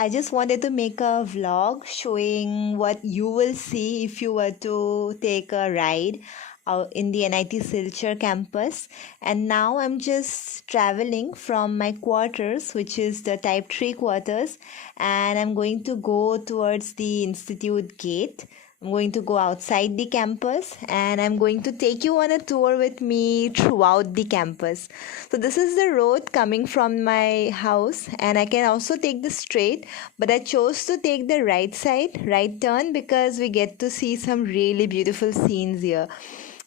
I just wanted to make a vlog showing what you will see if you were to take a ride out in the NIT Silchar campus. And now I'm just traveling from my quarters, which is the type 3 quarters, and I'm going to go towards the institute gate. I'm going to go outside the campus and I'm going to take you on a tour with me throughout the campus. So, this is the road coming from my house, and I can also take the straight, but I chose to take the right side, right turn, because we get to see some really beautiful scenes here.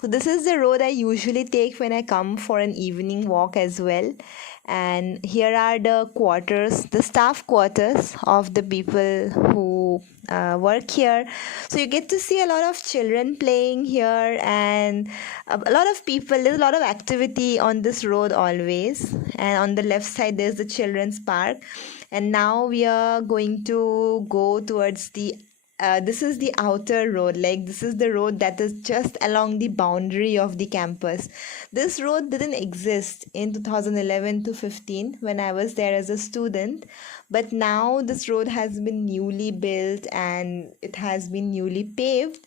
So this is the road I usually take when I come for an evening walk as well. And here are the quarters, the staff quarters of the people who work here. So you get to see a lot of children playing here and a lot of people. There's a lot of activity on this road always. And on the left side, there's the children's park. And now we are going to go towards the this is the outer road, like this is the road that is just along the boundary of the campus. This road didn't exist in 2011 to 15 when I was there as a student, but now this road has been newly built and it has been newly paved.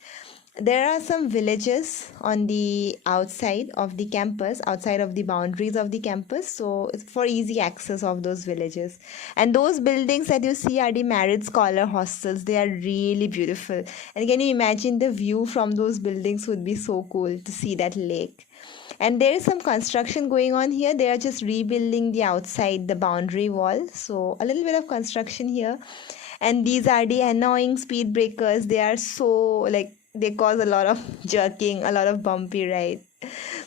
There are some villages on the outside of the campus, outside of the boundaries of the campus, so it's for easy access of those villages. And those buildings that you see are the married scholar hostels. They are really beautiful. And can you imagine the view from those buildings would be so cool to see that lake. And there is some construction going on here. They are just rebuilding the outside, the boundary wall. So a little bit of construction here. And these are the annoying speed breakers. They are so like they cause a lot of jerking, a lot of bumpy ride.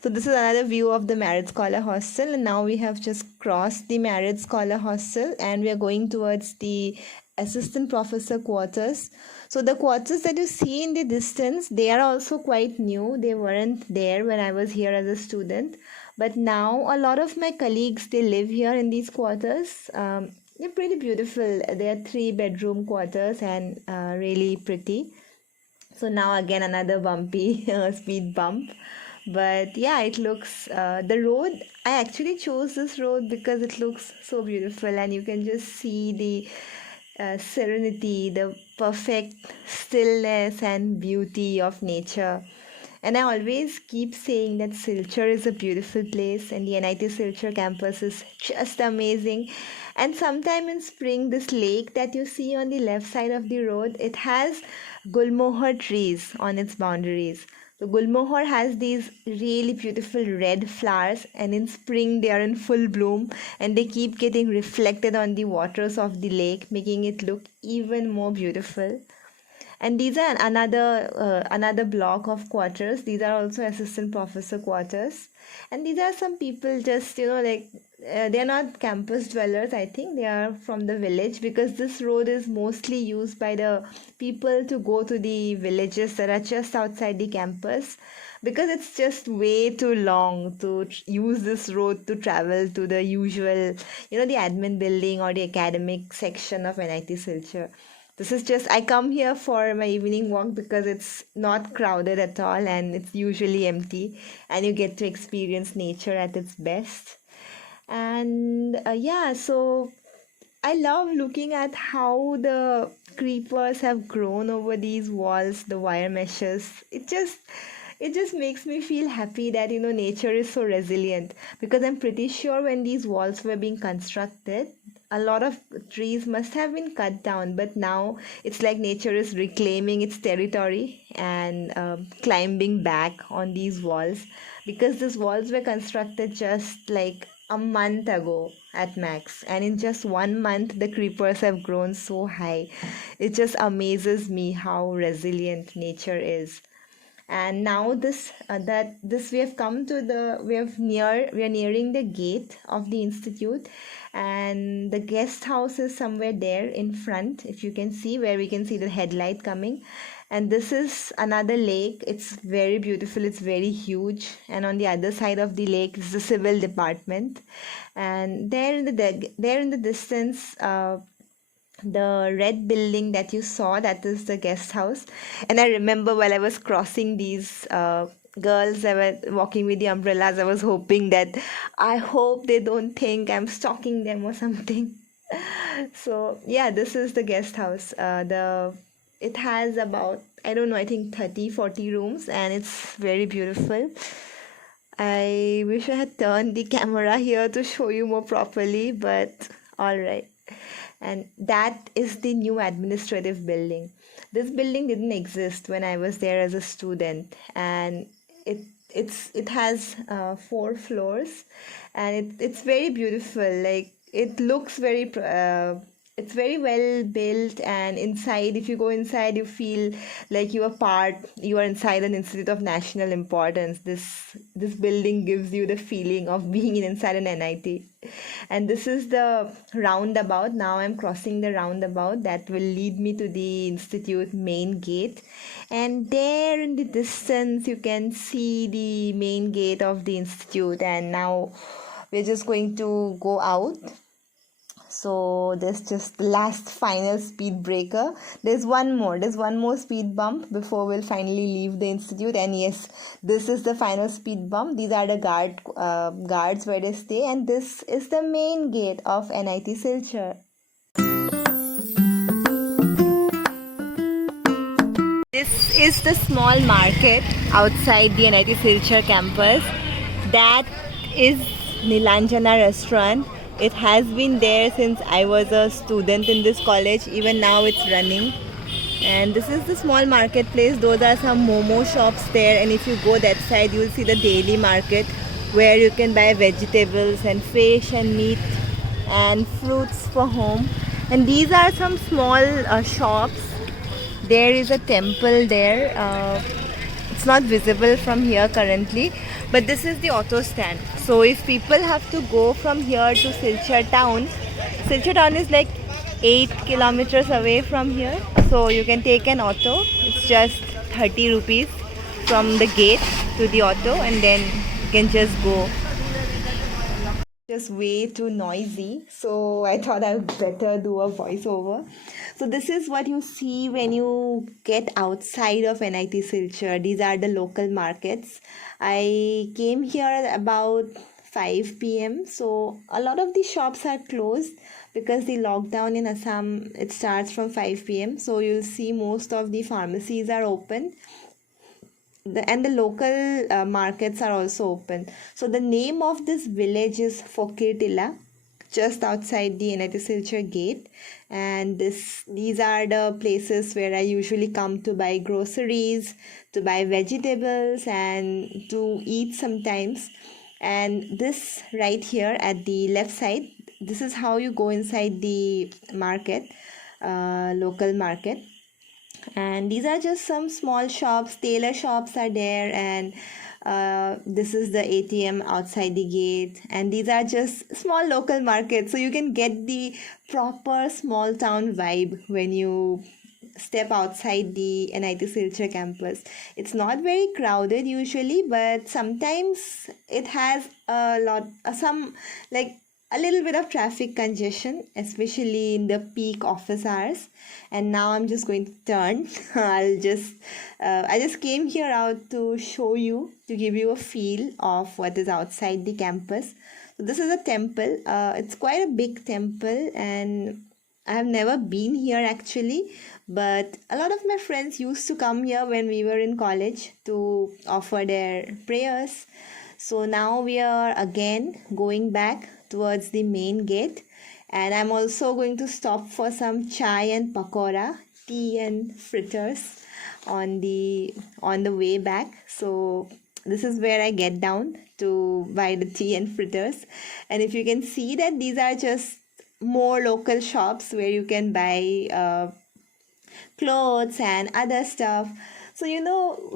So this is another view of the Married Scholar Hostel, and now we have just crossed the Married Scholar Hostel and we are going towards the assistant professor quarters. So the quarters that you see in the distance, they are also quite new. They weren't there when I was here as a student, but now a lot of my colleagues, they live here in these quarters. They're pretty beautiful. They are 3-bedroom quarters and really pretty. So now again another bumpy speed bump. But yeah, it looks the road. I actually chose this road because it looks so beautiful, and you can just see the serenity, the perfect stillness and beauty of nature. And I always keep saying that Silchar is a beautiful place, and the NIT Silchar campus is just amazing. And sometime in spring, this lake that you see on the left side of the road, it has gulmohar trees on its boundaries. The gulmohar has these really beautiful red flowers, and in spring they are in full bloom, and they keep getting reflected on the waters of the lake, making it look even more beautiful. And these are another block of quarters. These are also assistant professor quarters, and these are some people just like they are not campus dwellers. I think they are from the village, because this road is mostly used by the people to go to the villages that are just outside the campus, because it's just way too long to use this road to travel to the usual, the admin building or the academic section of NIT Silchar. This is just, I come here for my evening walk because it's not crowded at all and it's usually empty, and you get to experience nature at its best. And yeah, so I love looking at how the creepers have grown over these walls, the wire meshes. It just makes me feel happy that nature is so resilient, because I'm pretty sure when these walls were being constructed, a lot of trees must have been cut down, but now it's like nature is reclaiming its territory and climbing back on these walls, because these walls were constructed just like a month ago at max, and in just 1 month the creepers have grown so high. It just amazes me how resilient nature is. And now this we have come to the we are nearing the gate of the institute, and the guest house is somewhere there in front, if you can see, where we can see the headlight coming. And this is another lake. It's very beautiful, it's very huge, and on the other side of the lake is the civil department. And there in the distance, the red building that you saw, that is the guest house. And I remember while I was crossing these girls that were walking with the umbrellas, I was hoping that I hope they don't think I'm stalking them or something. So yeah, this is the guest house. The it has about, I don't know, I think 30-40 rooms, and it's very beautiful. I wish I had turned the camera here to show you more properly, but all right. And that is the new administrative building. This building didn't exist when I was there as a student, and it it has 4 floors, and it's very beautiful. Like it looks it's very well built, and inside, if you go inside, you feel like you are inside an institute of national importance. This building gives you the feeling of being inside an NIT. And this is the roundabout. Now I'm crossing the roundabout that will lead me to the institute main gate. And there in the distance, you can see the main gate of the institute. And now we're just going to go out. So there's just the last final speed breaker. There's one more speed bump before we'll finally leave the institute. And yes, this is the final speed bump. These are the guards where they stay, and this is the main gate of NIT Silchar. This is the small market outside the NIT Silchar campus. That is Nilanjana restaurant. It has been there since I was a student in this college. Even now it's running. And this is the small marketplace. Those are some momo shops there. And if you go that side, you'll see the daily market where you can buy vegetables and fish and meat and fruits for home. And these are some small shops. There is a temple there. It's not visible from here currently, but this is the auto stand. So if people have to go from here to Silchar town is like 8 kilometers away from here. So you can take an auto. It's just 30 rupees from the gate to the auto, and then you can just go. Just way too noisy, so I thought I would better do a voiceover. So this is what you see when you get outside of NIT Silchar. These are the local markets. I came here about 5 p.m. So a lot of the shops are closed because the lockdown in Assam, it starts from 5 p.m. So you'll see most of the pharmacies are open, and the local markets are also open. So the name of this village is Fokirtila, just outside the NIT Silchar gate. And these are the places where I usually come to buy groceries, to buy vegetables, and to eat sometimes. And this right here at the left side, this is how you go inside the market, local market. And these are just some small shops. Tailor shops are there, and this is the ATM outside the gate. And these are just small local markets, so you can get the proper small town vibe when you step outside the NIT Silchar campus. It's not very crowded usually, but sometimes it has some, like, a little bit of traffic congestion, especially in the peak office hours. And now I'm just going to turn. I just came here out to show you, to give you a feel of what is outside the campus. So this is a temple. It's quite a big temple, and I have never been here actually, but a lot of my friends used to come here when we were in college to offer their prayers. So now we are again going back towards the main gate, and I'm also going to stop for some chai and pakora, tea and fritters on the way back. So this is where I get down to buy the tea and fritters. And if you can see that these are just more local shops where you can buy clothes and other stuff. So,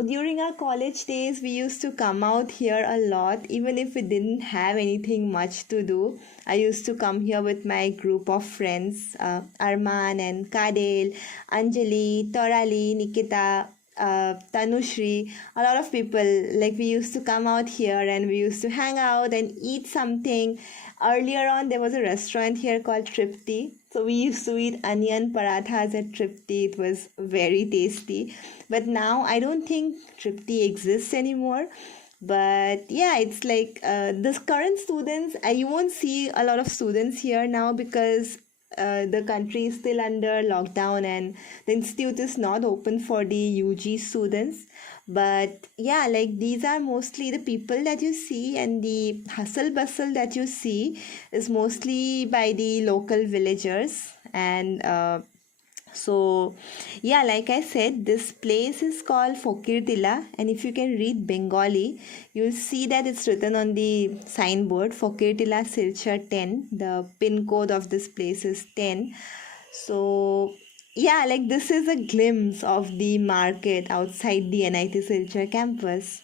during our college days, we used to come out here a lot, even if we didn't have anything much to do. I used to come here with my group of friends, Arman and Kadel, Anjali, Torali, Nikita, Tanushri, a lot of people. Like, we used to come out here and we used to hang out and eat something. Earlier on, there was a restaurant here called Tripti. So we used to eat onion parathas at Tripti. It was very tasty. But now I don't think Tripti exists anymore. But yeah, it's like this current students, you won't see a lot of students here now because the country is still under lockdown and the institute is not open for the UG students. But yeah, like these are mostly the people that you see, and the hustle bustle that you see is mostly by the local villagers. And so, yeah, like I said, this place is called Fokirtila, and if you can read Bengali, you'll see that it's written on the signboard Fokirtila Silchar 10. The pin code of this place is 10. So, yeah, like this is a glimpse of the market outside the NIT Silchar campus.